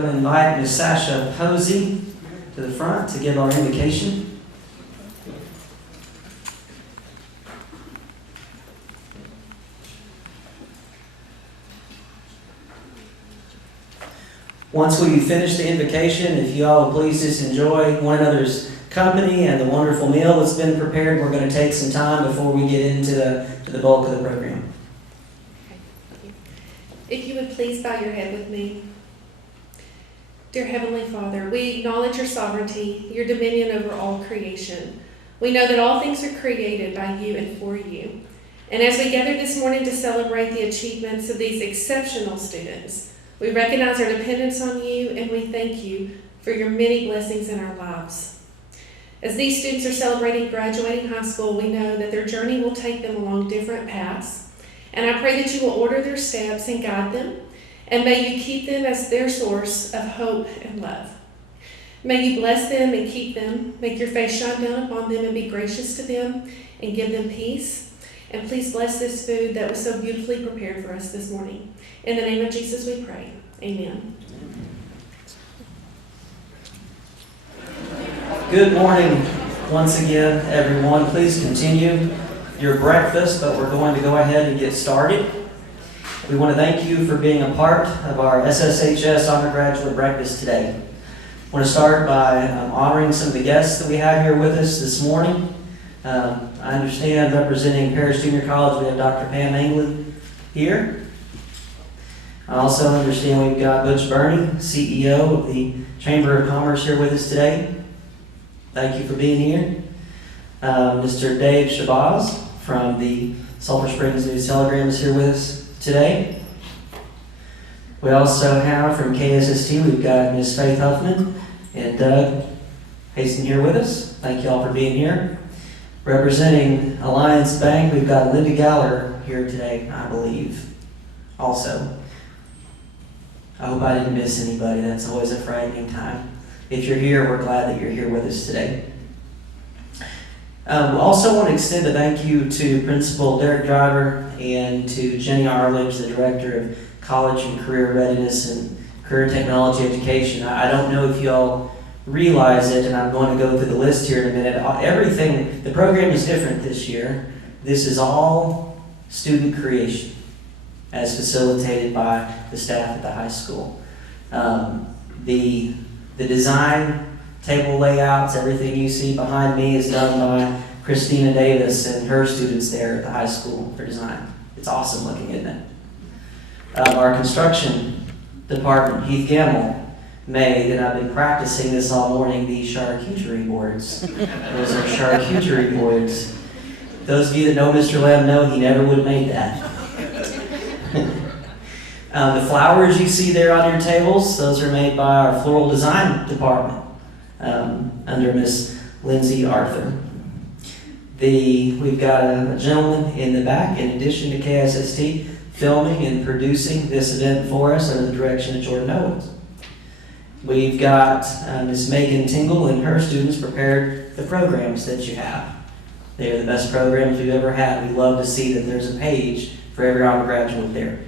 going to invite Ms. Sasha Posey to the front to give our invocation. Once we finish the invocation, if you all will please just enjoy one another's company and the wonderful meal that's been prepared, we're going to take some time before we get into the bulk of the program. If you would please bow your head with me. Dear Heavenly Father, we acknowledge your sovereignty, your dominion over all creation. We know that all things are created by you and for you. And as we gather this morning to celebrate the achievements of these exceptional students, we recognize our dependence on you and we thank you for your many blessings in our lives. As these students are celebrating graduating high school, we know that their journey will take them along different paths. And I pray that you will order their steps and guide them, and may you keep them as their source of hope and love. May you bless them and keep them, make your face shine down upon them and be gracious to them and give them peace. And please bless this food that was so beautifully prepared for us this morning. In the name of Jesus we pray. Amen. Good morning once again, everyone. Please continue your breakfast, but we're going to go ahead and get started. We want to thank you for being a part of our SSHS undergraduate breakfast today. I want to start by honoring some of the guests that we have here with us this morning. I understand representing Parish Junior College, we have Dr. Pam Anglin here. I also understand we've got Butch Burney, CEO of the Chamber of Commerce, here with us today. Thank you for being here. Mr. Dave Shabazz from the Sulphur Springs News Telegram is here with us today. We also have from KSST, we've got Ms. Faith Huffman and Doug Haston here with us. Thank you all for being here. Representing Alliance Bank, we've got Linda Galler here today, I believe, also. I hope I didn't miss anybody. That's always a frightening time. If you're here, we're glad that you're here with us today. We also want to extend a thank you to Principal Derek Driver and to Jenny Arledge, the Director of College and Career Readiness and Career Technology Education. I don't know if you all realize it, and I'm going to go through the list here in a minute. Everything, the program is different this year. This is all student creation as facilitated by the staff at the high school. The design, table layouts, everything you see behind me is done by Christina Davis and her students there at the high school for design. It's awesome looking, isn't it? Our construction department, Heath Gamble, made, and I've been practicing this all morning, the charcuterie boards. Those are charcuterie boards. Those of you that know Mr. Lamb know he never would have made that. The flowers you see there on your tables, those are made by our floral design department under Miss Lindsay Arthur. We've got a gentleman in the back, in addition to KSST, filming and producing this event for us under the direction of Jordan Owens. We've got Miss Megan Tingle and her students prepared the programs that you have. They are the best programs we've ever had. We love to see that there's a page for every undergraduate there.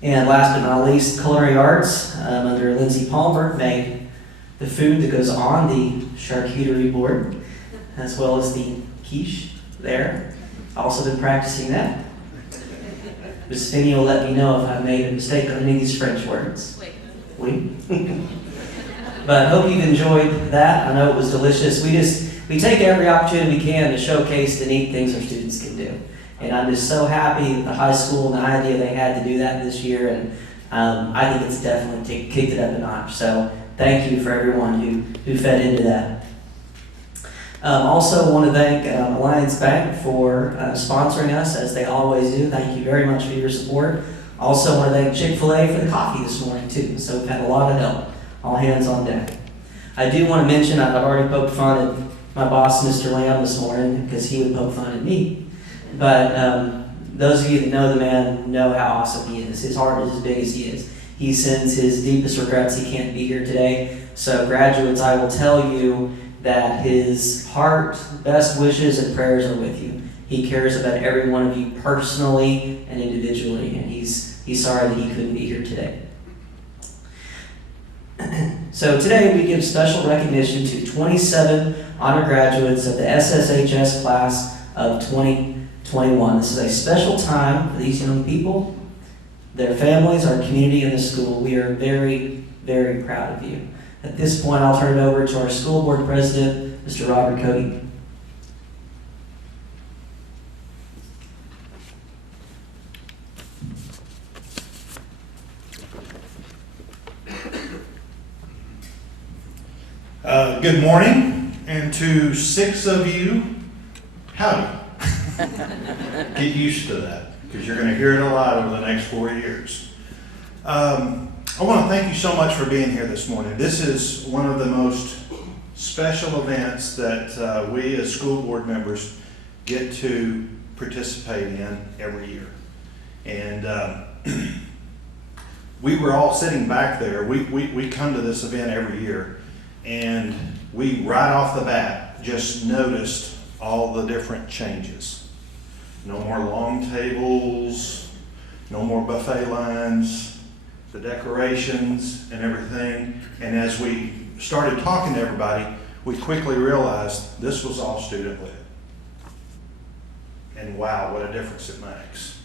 And last but not least, Culinary Arts under Lindsay Palmer made the food that goes on the charcuterie board, as well as the quiche there. Also been practicing that. Ms. Finney will let me know if I made a mistake on any of these French words. Oui. But I hope you've enjoyed that. I know it was delicious. We take every opportunity we can to showcase the neat things our students can do. And I'm just so happy that the high school and the idea they had to do that this year, and I think it's definitely kicked it up a notch. So thank you for everyone who fed into that. Also want to thank Alliance Bank for sponsoring us, as they always do. Thank you very much for your support. Also want to thank Chick-fil-A for the coffee this morning too. So we've had a lot of help. All hands on deck. I do want to mention I've already poked fun at my boss, Mr. Lamb, this morning because he would poke fun at me. But those of you that know the man know how awesome he is. His heart is as big as he is. He sends his deepest regrets he can't be here today. So graduates, I will tell you that his heart, best wishes, and prayers are with you. He cares about every one of you personally and individually, and he's sorry that he couldn't be here today. So today we give special recognition to 27 honor graduates of the SSHS class of 2021. This is a special time for these young people, their families, our community, and the school. We are very, very proud of you. At this point, I'll turn it over to our school board president, Mr. Robert Cody. Good morning, and to 6 of you, howdy. Get used to that, because you're going to hear it a lot over the next 4 years. I want to thank you so much for being here this morning. This is one of the most special events that we as school board members get to participate in every year. And we were all sitting back there. We come to this event every year. And we, right off the bat, just noticed all the different changes. No more long tables, no more buffet lines, the decorations and everything. And as we started talking to everybody, we quickly realized this was all student-led. And wow, what a difference it makes.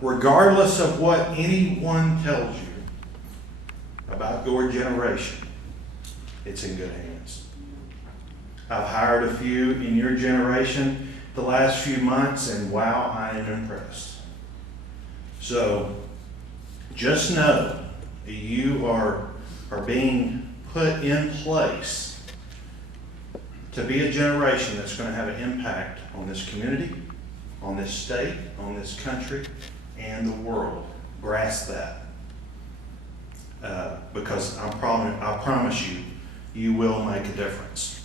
Regardless of what anyone tells you about your generation, it's in good hands. I've hired a few in your generation the last few months, and wow, I am impressed. So just know that you are being put in place to be a generation that's going to have an impact on this community, on this state, on this country, and the world. Grasp that. Because I promise you, you will make a difference.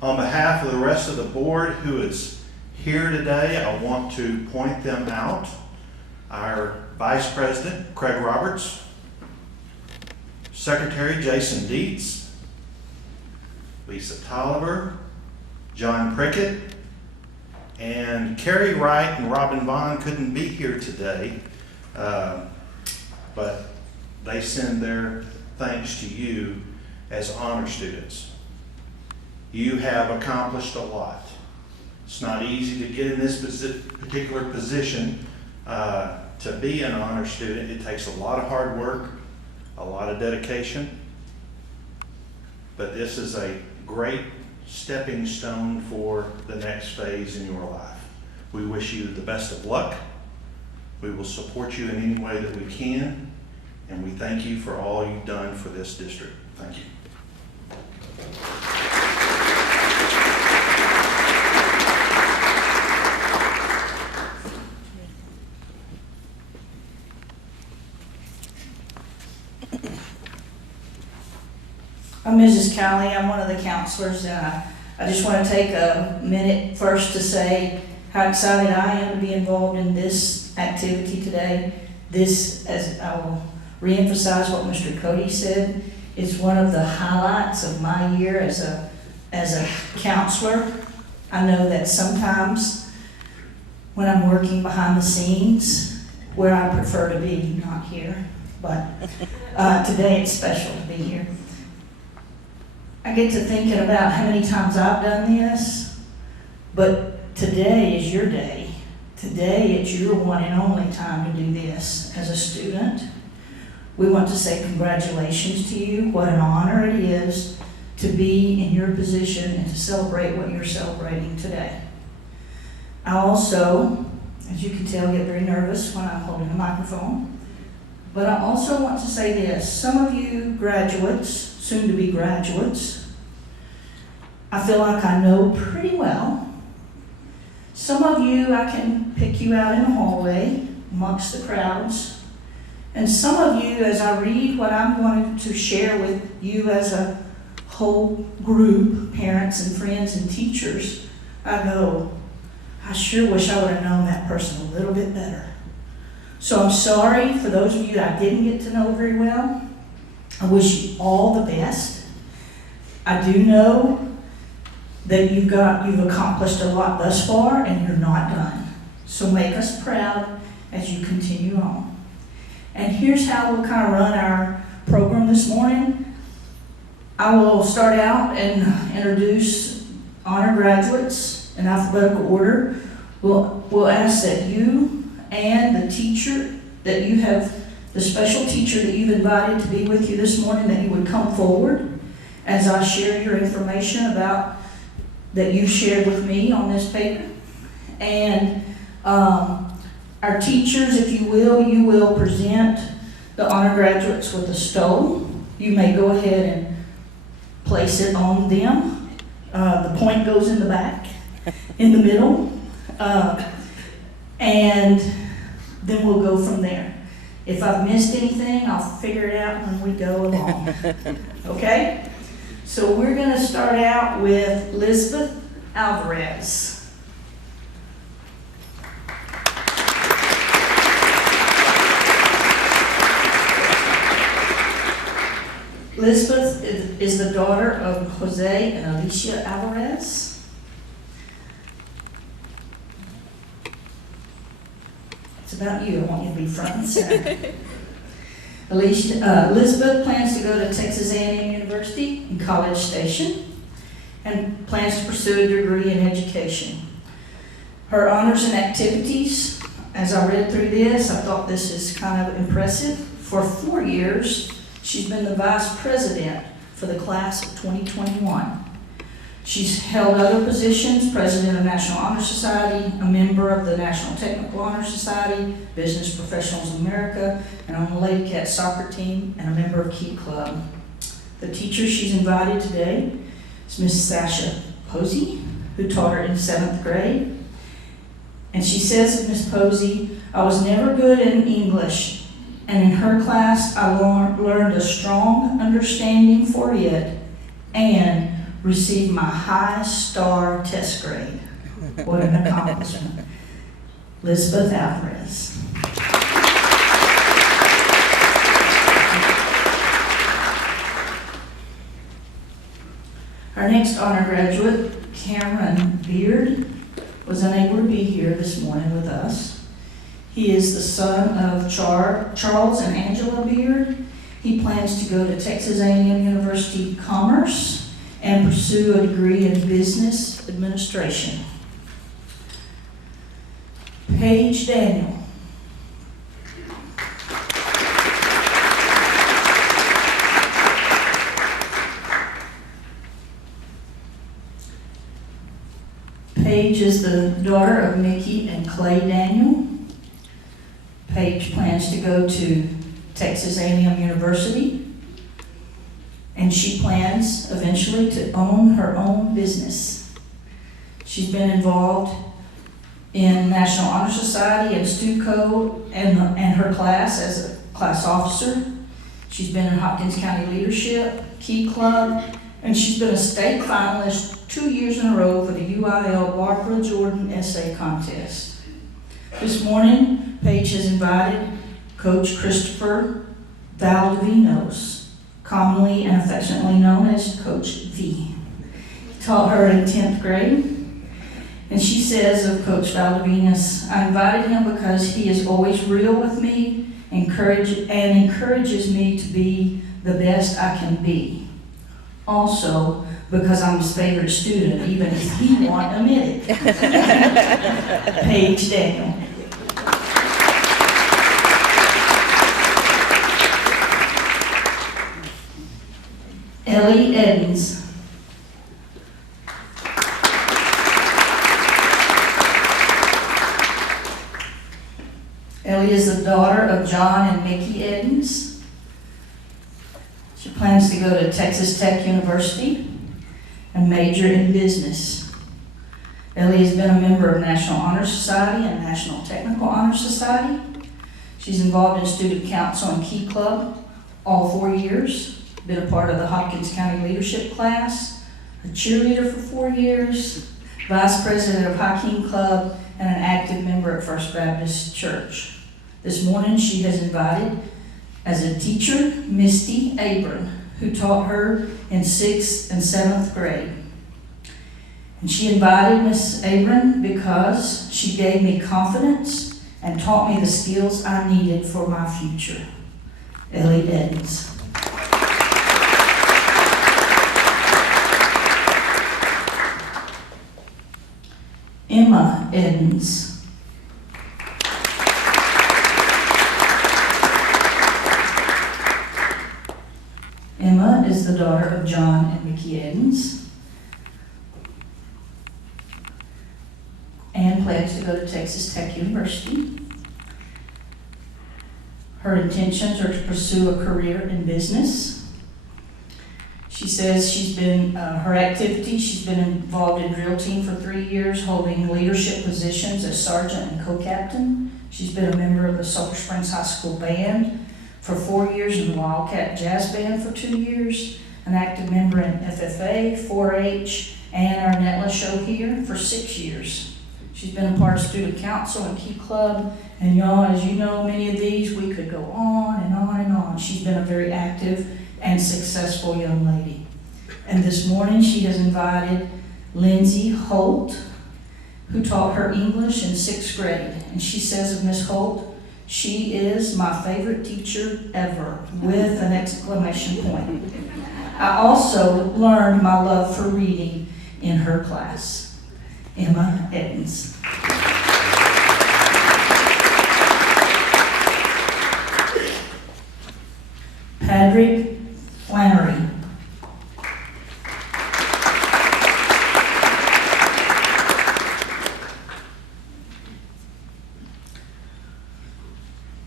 On behalf of the rest of the board who is here today, I want to point them out. Our Vice President, Craig Roberts, Secretary Jason Dietz, Lisa Tolliver, John Prickett, and Carrie Wright and Robin Vaughn couldn't be here today, but they send their thanks to you as honor students. You have accomplished a lot. It's not easy to get in this particular position to be an honor student. It takes a lot of hard work, a lot of dedication, but this is a great stepping stone for the next phase in your life. We wish you the best of luck. We will support you in any way that we can, and we thank you for all you've done for this district. Thank you. I'm Mrs. Cowley. I'm one of the counselors, and I just want to take a minute first to say how excited I am to be involved in this activity today. This, as I will reemphasize what Mr. Cody said, is one of the highlights of my year as a counselor. I know that sometimes when I'm working behind the scenes, where I prefer to be, not here, but today it's special to be here. I get to thinking about how many times I've done this, but today is your day. Today it's your one and only time to do this as a student. We want to say congratulations to you. What an honor it is to be in your position and to celebrate what you're celebrating today. I also, as you can tell, get very nervous when I'm holding a microphone. But I also want to say this. Some of you graduates, soon to be graduates, I feel like I know pretty well. Some of you, I can pick you out in the hallway amongst the crowds. And some of you, as I read what I'm going to share with you as a whole group, parents and friends and teachers, I go, I sure wish I would have known that person a little bit better. So I'm sorry for those of you I didn't get to know very well. I wish you all the best. I do know that you've accomplished a lot thus far, and you're not done. So make us proud as you continue on. And here's how we'll kind of run our program this morning. I will start out and introduce honor graduates in alphabetical order. We'll ask that you and the teacher that you have, the special teacher that you've invited to be with you this morning, that you would come forward as I share your information about that you shared with me on this paper. And our teachers, if you will present the honor graduates with a stone. You may go ahead and place it on them. The point goes in the back, in the middle. And then we'll go from there. If I've missed anything, I'll figure it out when we go along. Okay? So we're going to start out with Elizabeth Alvarez. Elizabeth is the daughter of Jose and Alicia Alvarez. It's about you. I want you to be front and center. Elizabeth plans to go to Texas A&M University in College Station and plans to pursue a degree in education. Her honors and activities, as I read through this, I thought this is kind of impressive. For 4 years, she's been the vice president for the class of 2021. She's held other positions: president of National Honor Society, a member of the National Technical Honor Society, Business Professionals of America, and on the Lady Cat soccer team, and a member of Key Club. The teacher she's invited today is Miss Sasha Posey, who taught her in 7th grade. And she says of Miss Posey, "I was never good in English, and in her class I learned a strong understanding for it and received my highest star test grade." What an accomplishment. Elizabeth Alvarez. Our next honor graduate, Cameron Beard, was unable to be here this morning with us. He is the son of Charles and Angela Beard. He plans to go to Texas A&M University Commerce and pursue a degree in business administration. Paige Daniel. Paige is the daughter of Mickey and Clay Daniel. Paige plans to go to Texas A&M University, and she plans eventually to own her own business. She's been involved in National Honor Society and STUCO and her class as a class officer. She's been in Hopkins County Leadership, Key Club, and she's been a state finalist 2 years in a row for the UIL Barbara Jordan Essay Contest. This morning, Paige has invited Coach Christopher Valdivinos, commonly and affectionately known as Coach V. He taught her in 10th grade. And she says of Coach Valdivinos, "I invited him because he is always real with me and encourages me to be the best I can be. Also, because I'm his favorite student, even if he won't admit it." Paige Daniel. Ellie Edens. Ellie is the daughter of John and Mickey Edens. She plans to go to Texas Tech University and major in business. Ellie has been a member of National Honor Society and National Technical Honor Society. She's involved in student council and Key Club all 4 years. Been a part of the Hopkins County Leadership class, a cheerleader for 4 years, vice president of Hakeem Club, and an active member at First Baptist Church. This morning she has invited as a teacher Misty Abram, who taught her in 6th and 7th grade. And she invited Miss Abram because she gave me confidence and taught me the skills I needed for my future. Ellie Edens. Emma Edens. Emma is the daughter of John and Mickey Edens and plans to go to Texas Tech University. Her intentions are to pursue a career in business. She says she's been involved in drill team for 3 years, holding leadership positions as sergeant and co-captain. She's been a member of the Sulphur Springs High School Band for 4 years and the Wildcat Jazz Band for 2 years, an active member in FFA, 4-H, and our Netla show here for 6 years. She's been a part of student council and Key Club, and y'all, as you know, many of these, we could go on and on and on. She's been a very active and successful young lady. And this morning she has invited Lindsay Holt, who taught her English in 6th grade. And she says of Miss Holt, she is my favorite teacher ever, with an exclamation point. I also learned my love for reading in her class. Emma Edens. Patrick Flannery.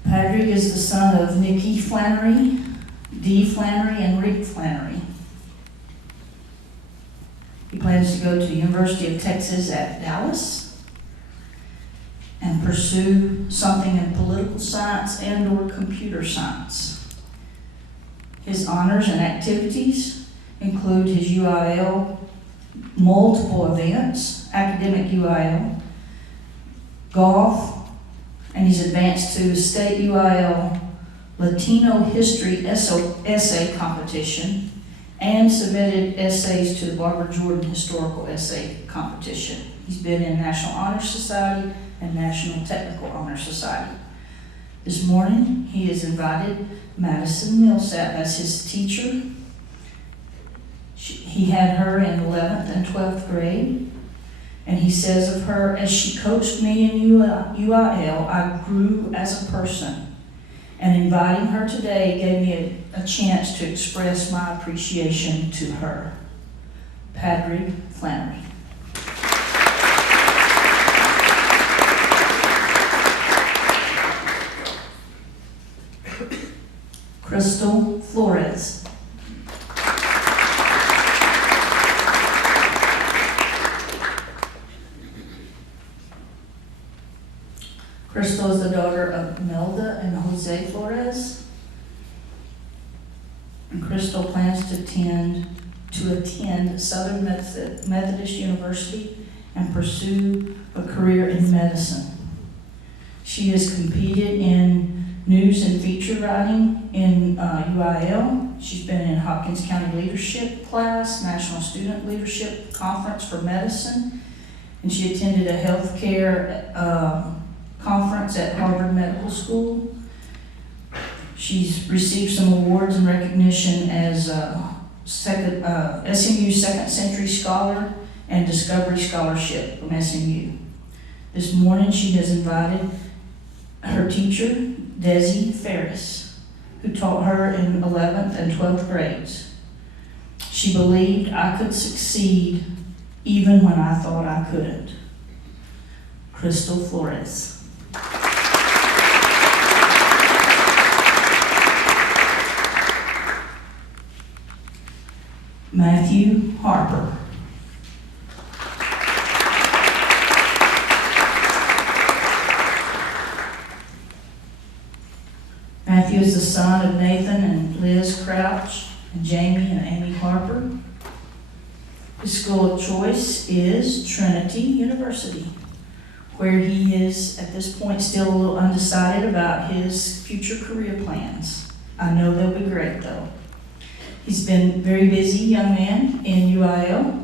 Patrick is the son of Nikki Flannery, Dee Flannery, and Rick Flannery. He plans to go to the University of Texas at Dallas and pursue something in political science and/or computer science. His honors and activities include his UIL, multiple events, academic UIL, golf, and he's advanced to state UIL Latino History Essay Competition and submitted essays to the Barbara Jordan Historical Essay Competition. He's been in National Honor Society and National Technical Honor Society. This morning, he has invited Madison Millsap as his teacher. He had her in 11th and 12th grade. And he says of her, as she coached me in UIL, I grew as a person. And inviting her today gave me a chance to express my appreciation to her. Patrick Flannery. Crystal Flores. Crystal is the daughter of Melda and Jose Flores. And Crystal plans to attend Southern Methodist University and pursue a career in medicine. She has competed in news and feature writing in UIL. She's been in Hopkins County Leadership class, National Student Leadership Conference for Medicine, and she attended a healthcare conference at Harvard Medical School. She's received some awards and recognition as SMU Second Century Scholar and Discovery Scholarship from SMU. This morning she has invited her teacher, Desi Ferris, who taught her in 11th and 12th grades. She believed I could succeed even when I thought I couldn't. Crystal Flores. Matthew Harper. Matthew is the son of Nathan and Liz Crouch and Jamie and Amy Harper. His school of choice is Trinity University, where he is at this point still a little undecided about his future career plans. I know they'll be great though. He's been a very busy young man in UIL.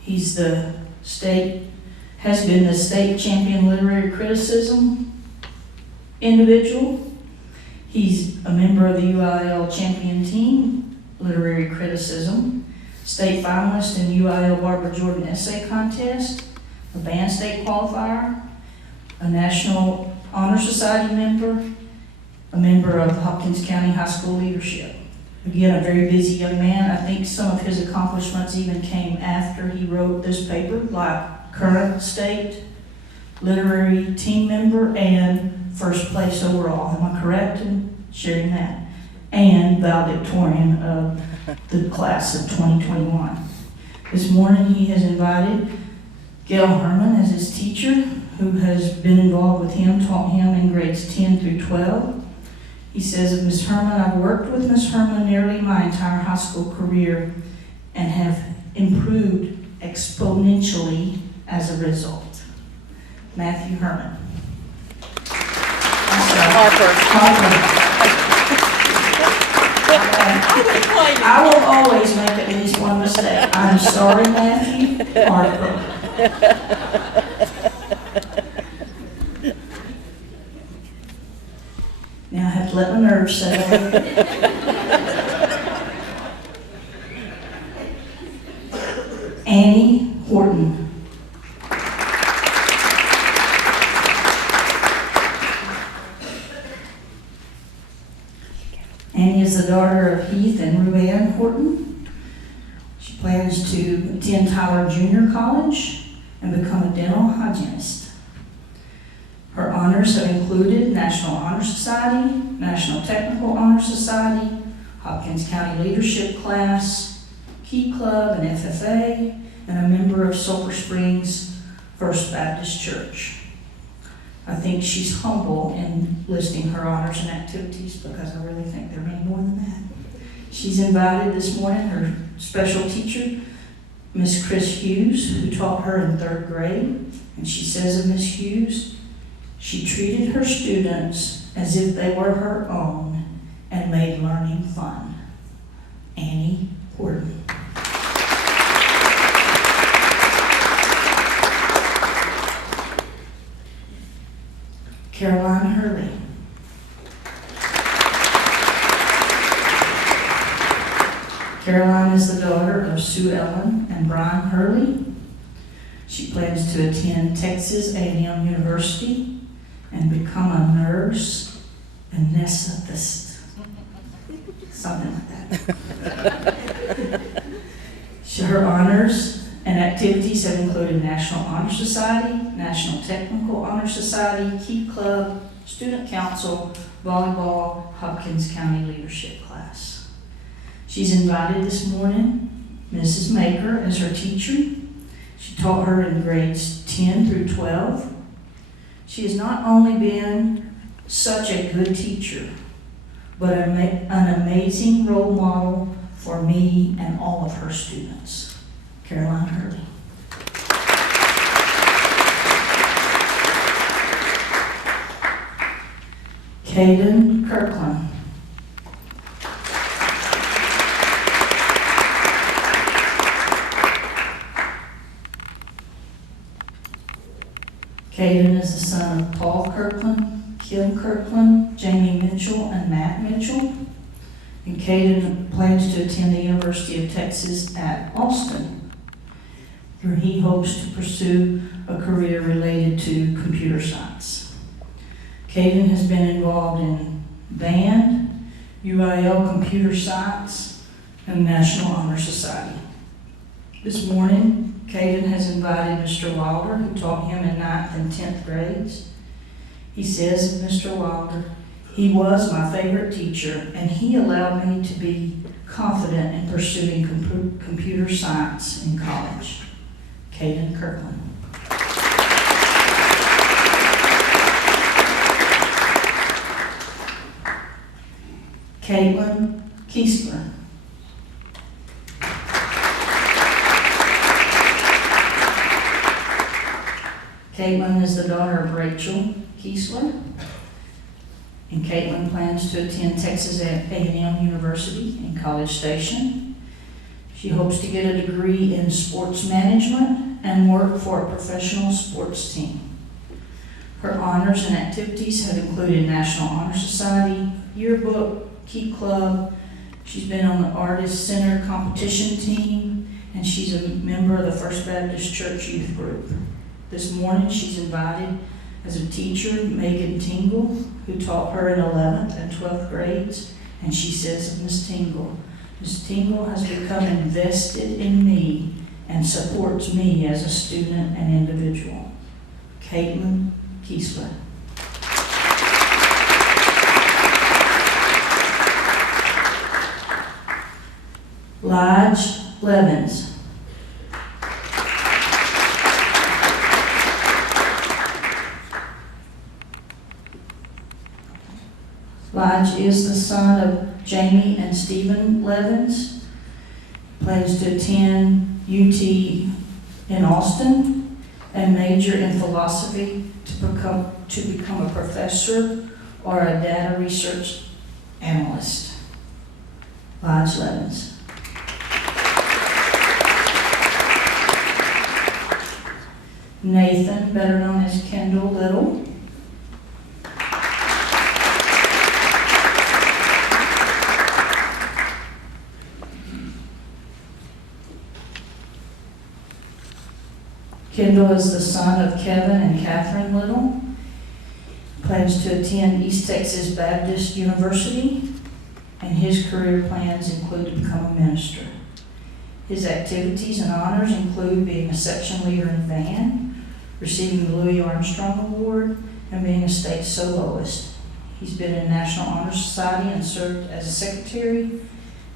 He's has been the state champion literary criticism individual. He's a member of the UIL champion team, literary criticism. state finalist in UIL Barbara Jordan Essay Contest, a band state qualifier, a National Honor Society member, a member of Hopkins County High School leadership. Again, a very busy young man. I think some of his accomplishments even came after he wrote this paper, like current state literary team member and first place overall. Am I correct in sharing that? And valedictorian of the class of 2021. This morning he has invited Gail Herman as his teacher, who has been involved with him, taught him in grades 10 through 12. He says of Ms. Herman, I've worked with Ms. Herman nearly my entire high school career and have improved exponentially as a result. Matthew Herman. Harper. I will always make at least one mistake. I'm sorry, Matthew. Harper. Now I have to let my nerves settle. Annie Horton. Annie is the daughter of Heath and Ruanne Horton. She plans to attend Tyler Junior College and become a dental hygienist. Her honors have included National Honor Society, National Technical Honor Society, Hopkins County Leadership Class, Key Club and FFA, and a member of Sulphur Springs First Baptist Church. I think she's humble in listing her honors and activities because I really think there are many more than that. She's invited this morning her special teacher, Miss Chris Hughes, who taught her in 3rd grade. And she says of Miss Hughes, she treated her students as if they were her own and made learning fun. Annie Horton. Caroline Hurley. Caroline is the daughter of Sue Ellen and Brian Hurley. She plans to attend Texas A&M University and become a nurse, anesthetist, something like that. Her honors and activities have included National Honor Society, National Technical Honor Society, Key Club, Student Council, Volleyball, Hopkins County Leadership Class. She's invited this morning Mrs. Maker as her teacher. She taught her in grades 10 through 12. She has not only been such a good teacher, but an amazing role model for me and all of her students. Caroline Hurley. Caden Kirkland. Caden is the son of Paul Kirkland, Kim Kirkland, Jamie Mitchell, and Matt Mitchell. And Caden plans to attend the University of Texas at Austin, where he hopes to pursue a career related to computer science. Caden has been involved in band, UIL Computer Science, and National Honor Society. This morning, Caden has invited Mr. Wilder, who taught him in 9th and 10th grades. He says of Mr. Wilder, he was my favorite teacher, and he allowed me to be confident in pursuing computer science in college. Caden Kirkland. Caitlin Kiesler. Caitlin is the daughter of Rachel Kiesler, and Caitlin plans to attend Texas A&M University in College Station. She hopes to get a degree in sports management and work for a professional sports team. Her honors and activities have included National Honor Society, Yearbook, Key Club, She's been on the Artist Center competition team, and she's a member of the First Baptist Church Youth Group. This morning, she's invited as a teacher, Megan Tingle, who taught her in 11th and 12th grades, and she says of Miss Tingle has become invested in me and supports me as a student and individual. Caitlin Kiesler. Lige Levens. Lige is the son of Jamie and Stephen Levens. Plans to attend UT in Austin and major in philosophy to become a professor or a data research analyst. Lige Levens. Nathan, better known as Kendall Little. Kendall is the son of Kevin and Catherine Little. Plans to attend East Texas Baptist University, and his career plans include to become a minister. His activities and honors include being a section leader in band, receiving the Louis Armstrong Award, and being a state soloist. He's been in National Honor Society and served as a secretary,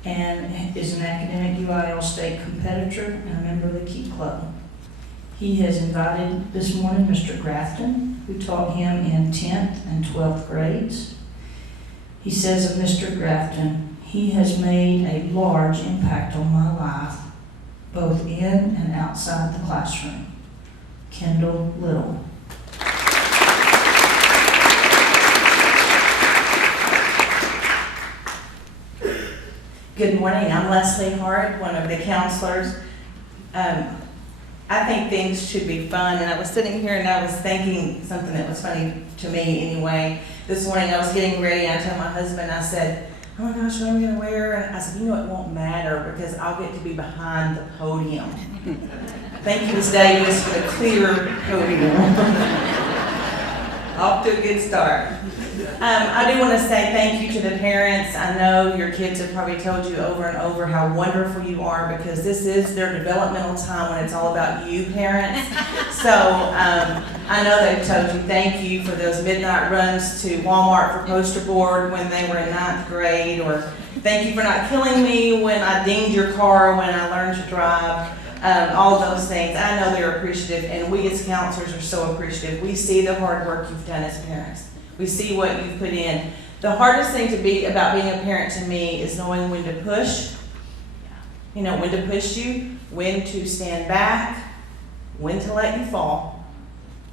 and is an academic UIL state competitor and a member of the Key Club. He has invited this morning Mr. Grafton, who taught him in 10th and 12th grades. He says of Mr. Grafton, he has made a large impact on my life, both in and outside the classroom. Kendall Little. Good morning, I'm Leslie Hart, one of the counselors. I think things should be fun, and I was sitting here and I was thinking something that was funny to me anyway. This morning I was getting ready and I told my husband, I said, oh my gosh, what am I going to wear? And I said, you know, it won't matter because I'll get to be behind the podium. Thank you, Ms. Davis, for the clear podium. Off to a good start. I do want to say thank you to the parents. I know your kids have probably told you over and over how wonderful you are, because this is their developmental time when it's all about you, parents. So I know they've told you thank you for those midnight runs to Walmart for poster board when they were in 9th grade, or thank you for not killing me when I dinged your car when I learned to drive. All those things. I know they're appreciative, and we as counselors are so appreciative. We see the hard work you've done as parents. We see what you've put in. The hardest thing about being a parent to me is knowing when to push. You know, when to push you, when to stand back, when to let you fall,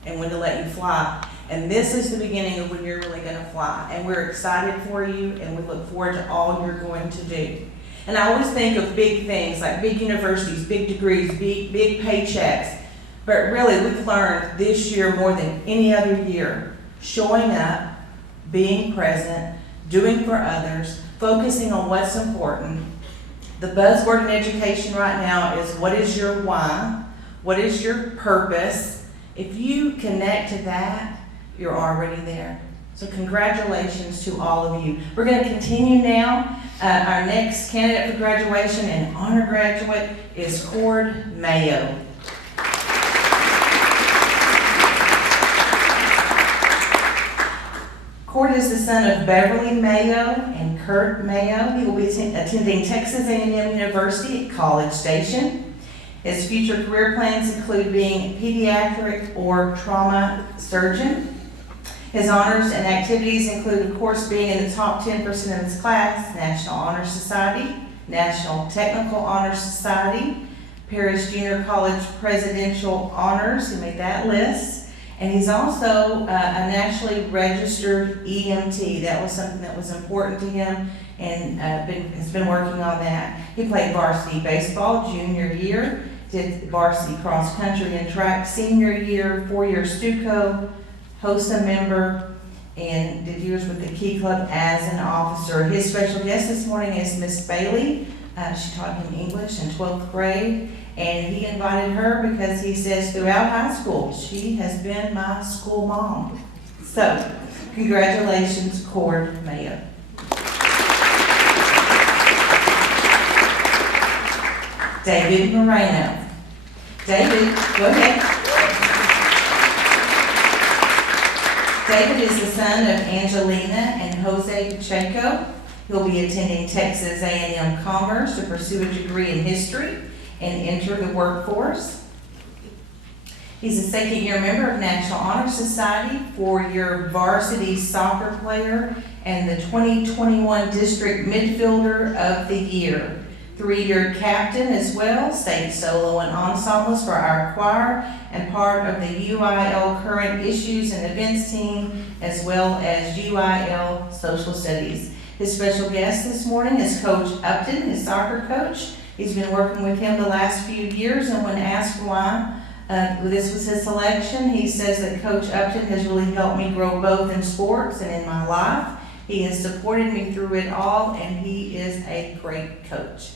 and when to let you fly. And this is the beginning of when you're really going to fly. And we're excited for you, and we look forward to all you're going to do. And I always think of big things like big universities, big degrees, big paychecks. But really, we've learned this year more than any other year, showing up, being present, doing for others, focusing on what's important. The buzzword in education right now is, what is your why? What is your purpose? If you connect to that, you're already there. So congratulations to all of you. We're going to continue now. Our next candidate for graduation and honor graduate is Cord Mayo. Cord is the son of Beverly Mayo and Kurt Mayo. He will be attending Texas A&M University at College Station. His future career plans include being a pediatric or trauma surgeon. His honors and activities include, of course, being in the top 10% of his class, National Honor Society, National Technical Honor Society, Paris Junior College Presidential Honors, he made that list. And he's also a nationally registered EMT. That was something that was important to him, and has been working on that. He played varsity baseball junior year, did varsity cross country and track senior year, 4-year Stuco, HOSA member, and did years with the Key Club as an officer. His special guest this morning is Miss Bailey. She taught him English in 12th grade, and he invited her because he says throughout high school, she has been my school mom. So, congratulations, Cord Mayo. David Moreno. David, go ahead. David is the son of Angelina and Jose Pacheco. He'll be attending Texas A&M Commerce to pursue a degree in history and enter the workforce. He's a second-year member of National Honor Society, four-year varsity soccer player, and the 2021 District Midfielder of the Year. Three-year captain as well, state solo and ensembles for our choir, and part of the UIL Current Issues and Events team, as well as UIL Social Studies. His special guest this morning is Coach Upton, his soccer coach. He's been working with him the last few years, and when asked why this was his selection, he says that Coach Upton has really helped me grow both in sports and in my life. He has supported me through it all, and he is a great coach.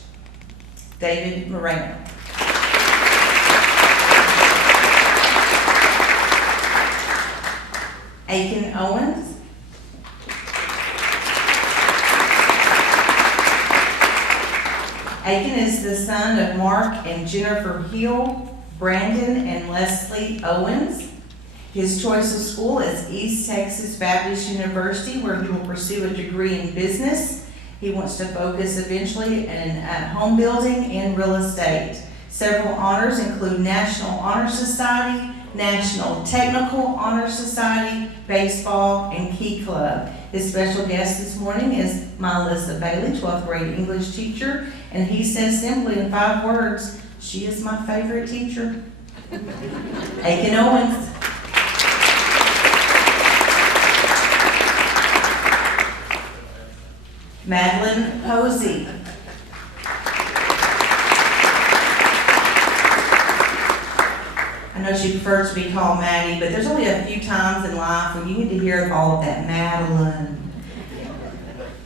David Moreno. Aiken Owens. Aiken is the son of Mark and Jennifer Hill, Brandon and Leslie Owens. His choice of school is East Texas Baptist University, where he will pursue a degree in business. He wants to focus eventually in home building and real estate. Several honors include National Honor Society, National Technical Honor Society, baseball, and Key Club. His special guest this morning is Melissa Bailey, 12th grade English teacher, and he says simply in 5 words, she is my favorite teacher. Aiken Owens. Madeline Posey. I know she prefers to be called Maddie, but there's only a few times in life when you need to hear all of that Madeline.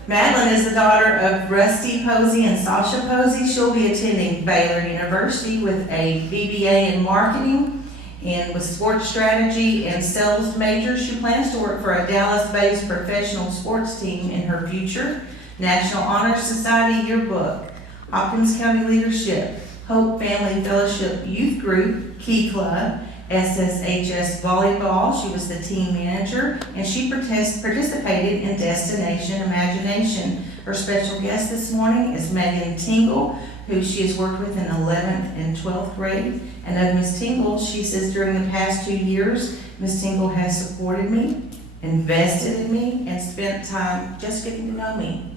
Madeline is the daughter of Rusty Posey and Sasha Posey. She'll be attending Baylor University with a BBA in marketing and with sports strategy and sales major. She plans to work for a Dallas-based professional sports team in her future. National Honor Society Yearbook, Hopkins County Leadership, Hope Family Fellowship Youth Group, Key Club, SSHS Volleyball. She was the team manager, and she participated in Destination Imagination. Her special guest this morning is Megan Tingle, who she has worked with in 11th and 12th grade. And of Ms. Tingle, she says during the past 2 years, Ms. Tingle has supported me, invested in me, and spent time just getting to know me.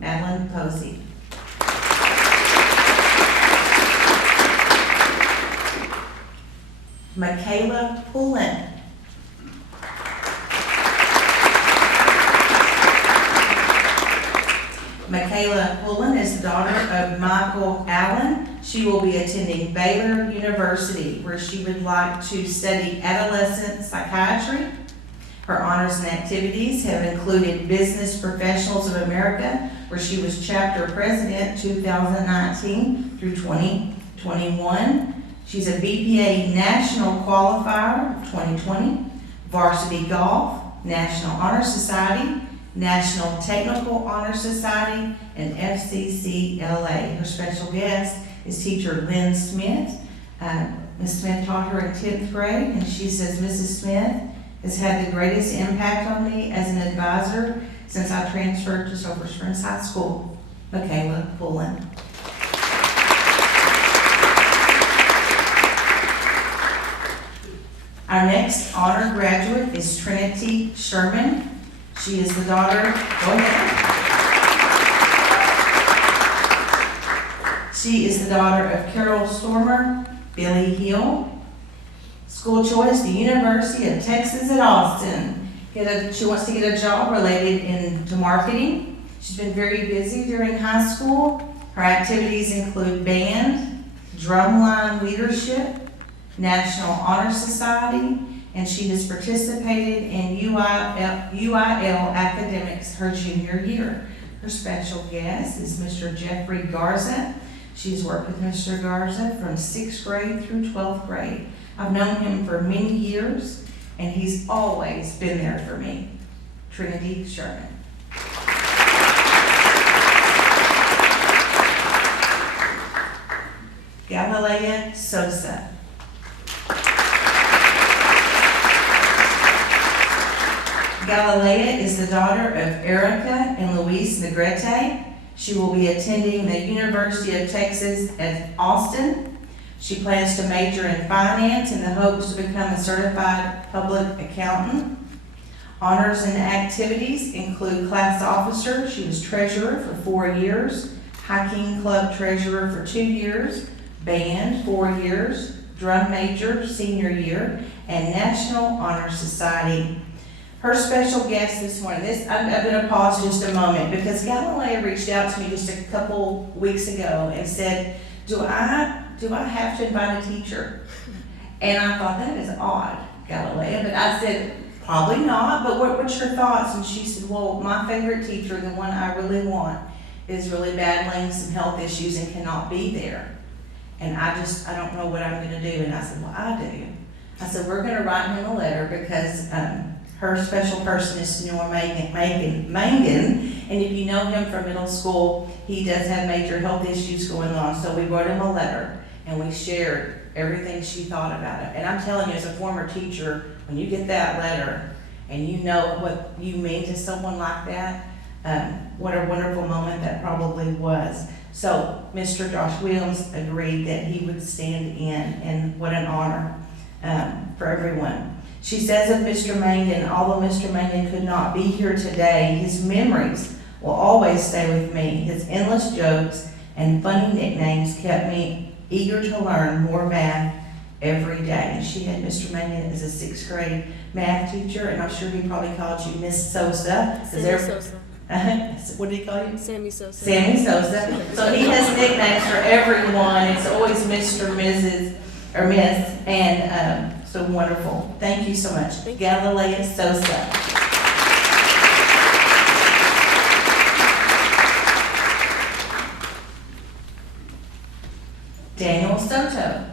Madeline Posey. Michaela Pullen. Michaela Pullen is the daughter of Michael Allen. She will be attending Baylor University, where she would like to study adolescent psychiatry. Her honors and activities have included Business Professionals of America, where she was chapter president 2019 through 2021. She's a BPA National Qualifier of 2020, Varsity Golf, National Honor Society, National Technical Honor Society, and FCCLA. Her special guest is teacher Lynn Smith. Ms. Smith taught her in 10th grade, and she says Mrs. Smith has had the greatest impact on me as an advisor since I transferred to Sulphur Springs High School. Michaela Pullen. Our next honor graduate is Trinity Sherman. She is the daughter, go ahead. She is the daughter of Carol Stormer, Billy Hill. School choice, the University of Texas at Austin. She wants to get a job related to marketing. She's been very busy during high school. Her activities include band, drumline leadership, National Honor Society, and she has participated in UIL academics her junior year. Her special guest is Mr. Jeffrey Garza. She's worked with Mr. Garza from 6th grade through 12th grade. I've known him for many years, and he's always been there for me. Trinity Sherman. Galilea Sosa. Galilea is the daughter of Erica and Luis Negrete. She will be attending the University of Texas at Austin. She plans to major in finance in the hopes to become a certified public accountant. Honors and activities include class officer. She was treasurer for 4 years, hiking club treasurer for 2 years, band 4 years, drum major senior year, and National Honor Society. Her special guest this morning, I'm going to pause just a moment because Galilea reached out to me just a couple weeks ago and said, do I have to invite a teacher? And I thought, that is odd, Galilea. But I said, probably not, but what's your thoughts? And she said, well, my favorite teacher, the one I really want, is really battling some health issues and cannot be there. And I don't know what I'm going to do. And I said, well, I do. I said, we're going to write him a letter because her special person is Senor Mangan. And if you know him from middle school, he does have major health issues going on. So we wrote him a letter and we shared everything she thought about it. And I'm telling you, as a former teacher, when you get that letter and you know what you mean to someone like that, what a wonderful moment that probably was. So Mr. Josh Williams agreed that he would stand in, and what an honor for everyone. She says of Mr. Mangan, although Mr. Mangan could not be here today, his memories will always stay with me. His endless jokes and funny nicknames kept me eager to learn more math every day. And she had Mr. Mangan as a 6th grade math teacher, and I'm sure he probably called you Miss Sosa. Sammy Sosa. What did he call you? Sammy Sosa. Sammy Sosa. So he has nicknames for everyone. It's always Mr., Mrs., or Miss, and so wonderful. Thank you so much. Galilea Sosa. Daniel Soto.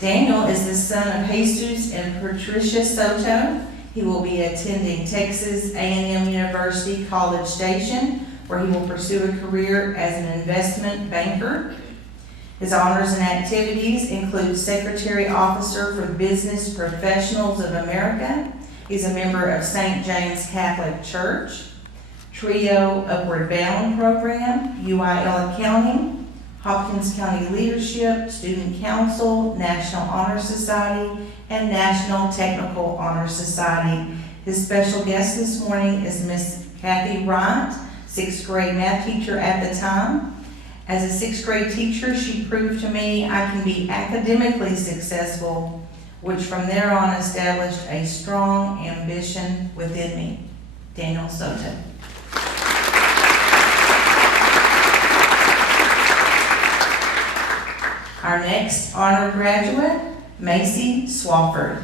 Daniel is the son of Jesus and Patricia Soto. He will be attending Texas A&M University College Station, where he will pursue a career as an investment banker. His honors and activities include Secretary Officer for Business Professionals of America. He's a member of St. James Catholic Church, TRIO Upward Bound Program, UIL Accounting, Hopkins County Leadership, Student Council, National Honor Society, and National Technical Honor Society. His special guest this morning is Miss Kathy Wright, 6th grade math teacher at the time. As a 6th grade teacher, she proved to me I can be academically successful, which from there on established a strong ambition within me. Daniel Soto. Our next honor graduate, Macy Swafford.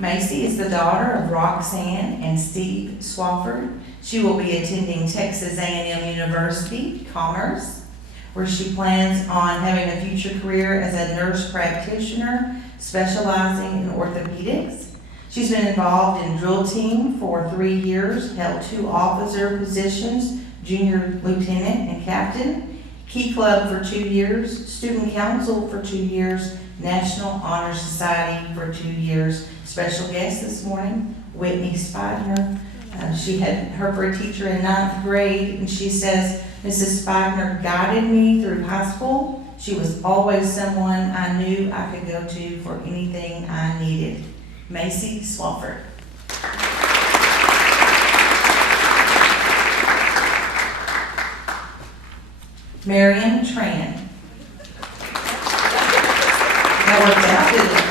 Macy is the daughter of Roxanne and Steve Swafford. She will be attending Texas A&M University Commerce, where she plans on having a future career as a nurse practitioner specializing in orthopedics. She's been involved in drill team for 3 years, held 2 officer positions, junior lieutenant and captain, Key Club for 2 years, student council for 2 years, National Honor Society for 2 years. Special guest this morning, Whitney Spidner. She had her for a teacher in 9th grade, and she says, Mrs. Spidner guided me through high school. She was always someone I knew I could go to for anything I needed. Macy Swafford. Marion Tran. That worked out, didn't it?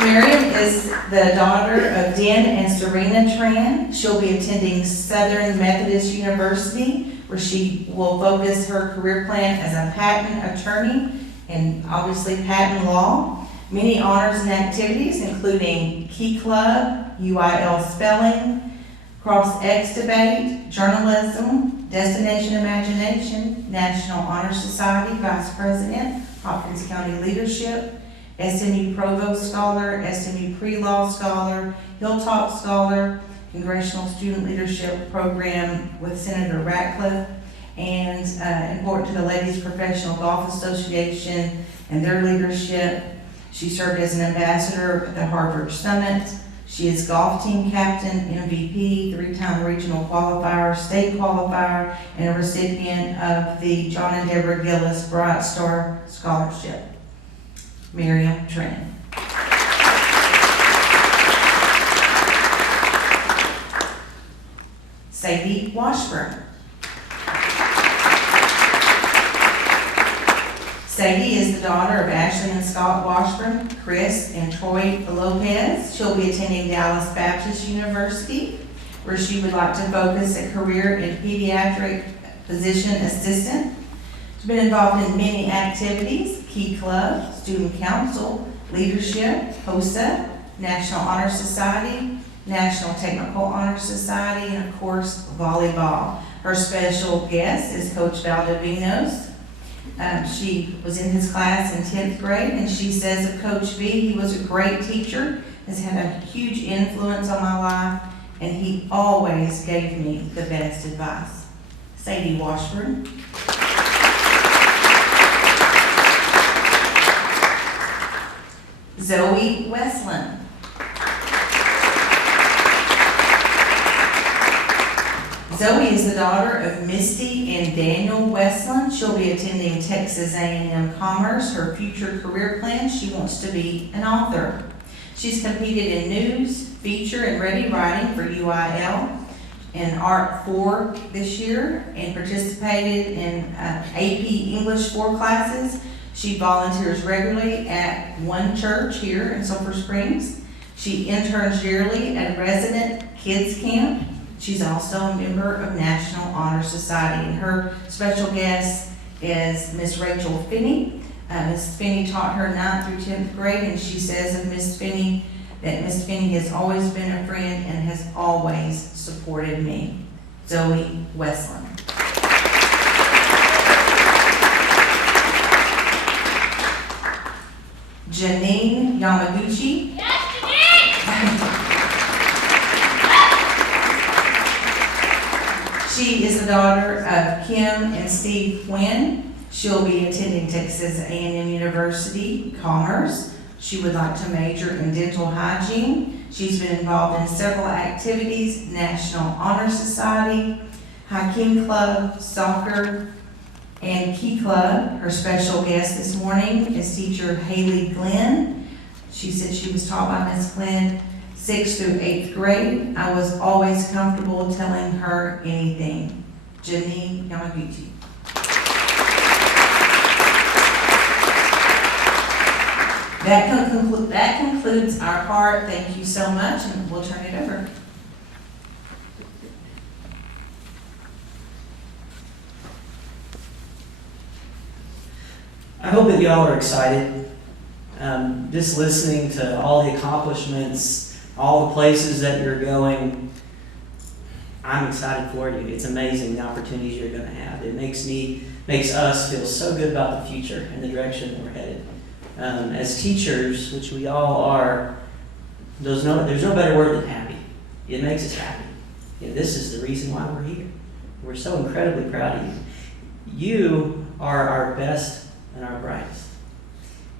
Miriam is the daughter of Dan and Serena Tran. She'll be attending Southern Methodist University, where she will focus her career plan as a patent attorney and obviously patent law. Many honors and activities, including Key Club, UIL spelling, Cross-X debate, journalism, Destination Imagination, National Honor Society Vice President, Hopkins County Leadership, SMU Provost Scholar, SMU Pre-Law Scholar, Hilltop Scholar, Congressional Student Leadership Program with Senator Ratcliffe, and important to the Ladies Professional Golf Association and their leadership. She served as an ambassador at the Harvard Summit. She is golf team captain, MVP, 3-time regional qualifier, state qualifier, and a recipient of the John and Deborah Gillis Bright Star Scholarship. Miriam Tran. Sadie Washburn. Sadie is the daughter of Ashley and Scott Washburn, Chris and Troy Lopez. She'll be attending Dallas Baptist University, where she would like to focus a career in pediatric physician assistant. She's been involved in many activities: Key Club, Student Council, Leadership, HOSA, National Honor Society, National Technical Honor Society, and of course, volleyball. Her special guest is Coach Valdovinos. She was in his class in 10th grade, and she says of Coach V, he was a great teacher, has had a huge influence on my life, and he always gave me the best advice. Sadie Washburn. Zoe Westland. Zoe is the daughter of Misty and Daniel Westland. She'll be attending Texas A&M Commerce. Her future career plan, she wants to be an author. She's competed in news, feature, and ready writing for UIL and Art 4 this year, and participated in AP English 4 classes. She volunteers regularly at one church here in Sulphur Springs. She interns yearly at a resident kids camp. She's also a member of National Honor Society, and her special guest is Miss Rachel Finney. Miss Finney taught her 9th through 10th grade, and she says of Miss Finney that Miss Finney has always been a friend and has always supported me. Zoe Westland. Janine Yamaguchi. She is the daughter of Kim and Steve Quinn. She'll be attending Texas A&M University Commerce. She would like to major in dental hygiene. She's been involved in several activities: National Honor Society, Hiking Club, soccer, and Key Club. Her special guest this morning is teacher Haley Glenn. She said she was taught by Miss Glenn 6th through 8th grade. I was always comfortable telling her anything. Janine Yamaguchi. That concludes our part. Thank you so much, and we'll turn it over. I hope that y'all are excited. Just listening to all the accomplishments, all the places that you're going, I'm excited for you. It's amazing the opportunities you're going to have. It makes us feel so good about the future and the direction that we're headed. As teachers, which we all are, there's no better word than happy. It makes us happy. This is the reason why we're here. We're so incredibly proud of you. You are our best and our brightest.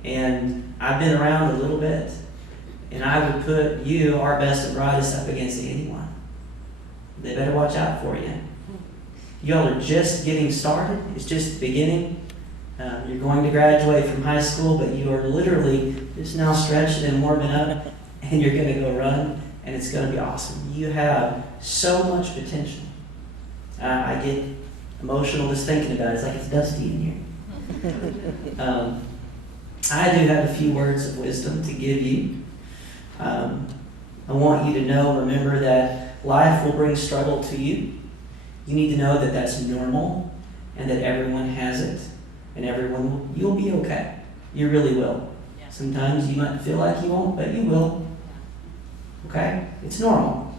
And I've been around a little bit, and I would put you, our best and brightest, up against anyone. They better watch out for you. Y'all are just getting started. It's just the beginning. You're going to graduate from high school, but you are literally just now stretching and warming up, and you're going to go run, and it's going to be awesome. You have so much potential. I get emotional just thinking about it. It's like it's dusty in here. I do have a few words of wisdom to give you. I want you to know, remember that life will bring struggle to you. You need to know that that's normal and that everyone has it, and you'll be okay. You really will. Sometimes you might feel like you won't, but you will. Okay? It's normal.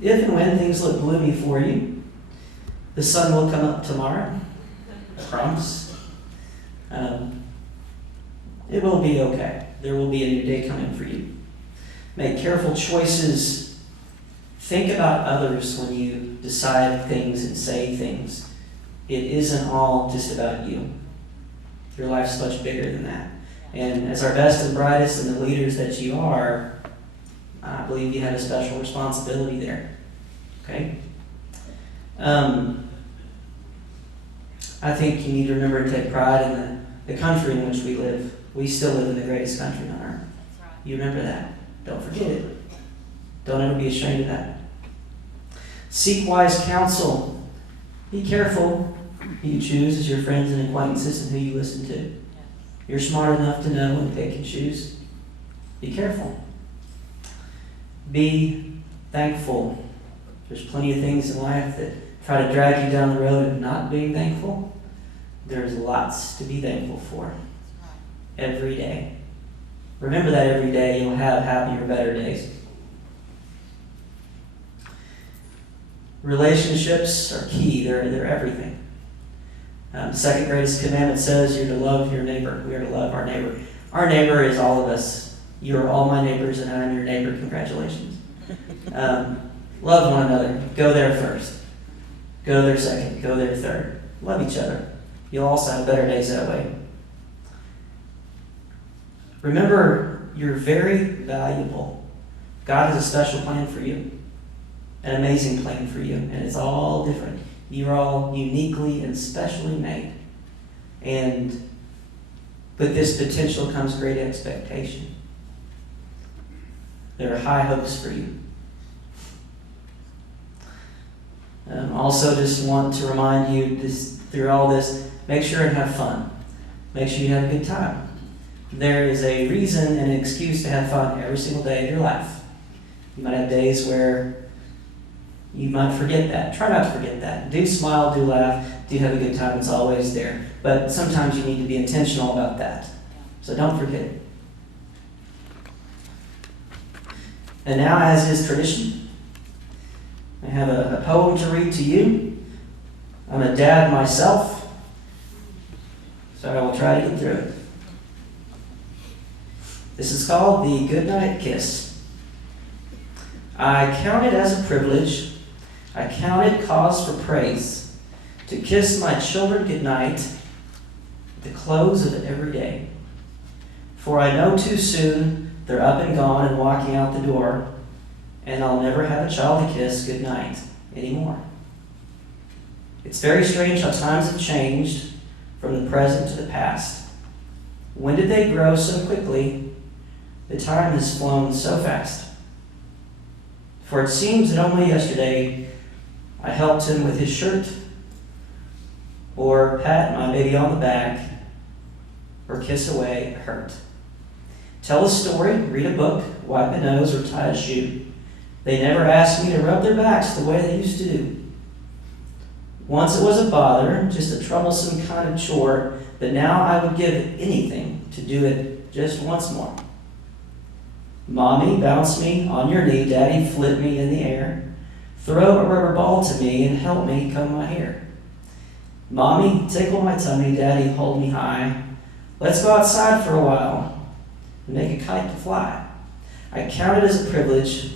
If and when things look gloomy for you, the sun will come up tomorrow. I promise. It will be okay. There will be a new day coming for you. Make careful choices. Think about others when you decide things and say things. It isn't all just about you. Your life's much bigger than that. And as our best and brightest and the leaders that you are, I believe you have a special responsibility there. Okay? I think you need to remember to take pride in the country in which we live. We still live in the greatest country on earth. You remember that. Don't forget it. Don't ever be ashamed of that. Seek wise counsel. Be careful who you choose as your friends and acquaintances and who you listen to. You're smart enough to know when to pick and choose. Be careful. Be thankful. There's plenty of things in life that try to drag you down the road of not being thankful. There's lots to be thankful for. Every day. Remember that every day you'll have happier, better days. Relationships are key. They're everything. The second greatest commandment says you're to love your neighbor. We are to love our neighbor. Our neighbor is all of us. You are all my neighbors and I'm your neighbor. Congratulations. Love one another. Go there first. Go there second. Go there third. Love each other. You'll also have better days that way. Remember, you're very valuable. God has a special plan for you. An amazing plan for you. And it's all different. You're all uniquely and specially made. And with this potential comes great expectation. There are high hopes for you. Also, just want to remind you, through all this, make sure and have fun. Make sure you have a good time. There is a reason and an excuse to have fun every single day of your life. You might have days where you might forget that. Try not to forget that. Do smile, do laugh, do have a good time. It's always there. But sometimes you need to be intentional about that. So don't forget it. And now, as is tradition, I have a poem to read to you. I'm a dad myself, so I will try to get through it. This is called the Goodnight Kiss. I count it as a privilege, I count it cause for praise, to kiss my children goodnight at the close of every day. For I know too soon they're up and gone and walking out the door, and I'll never have a child to kiss goodnight anymore. It's very strange how times have changed from the present to the past. When did they grow so quickly? The time has flown so fast. For it seems that only yesterday I helped him with his shirt, or pat my baby on the back, or kiss away a hurt. Tell a story, read a book, wipe a nose, or tie a shoe. They never asked me to rub their backs the way they used to do. Once it was a bother, just a troublesome kind of chore, but now I would give anything to do it just once more. Mommy, bounce me on your knee. Daddy, flip me in the air. Throw a rubber ball to me and help me comb my hair. Mommy, tickle my tummy. Daddy, hold me high. Let's go outside for a while and make a kite to fly. I count it as a privilege.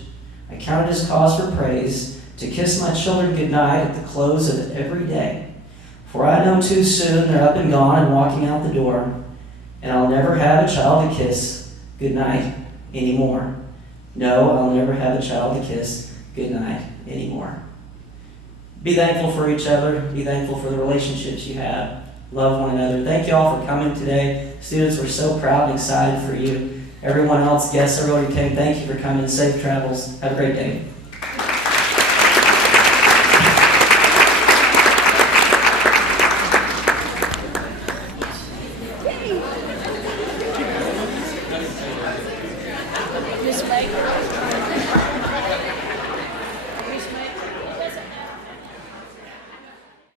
I count it as cause for praise to kiss my children goodnight at the close of every day. For I know too soon they're up and gone and walking out the door, and I'll never have a child to kiss goodnight anymore. No, I'll never have a child to kiss goodnight anymore. Be thankful for each other. Be thankful for the relationships you have. Love one another. Thank you all for coming today. Students, we're so proud and excited for you. Everyone else, guests, everyone who came, thank you for coming. Safe travels. Have a great day.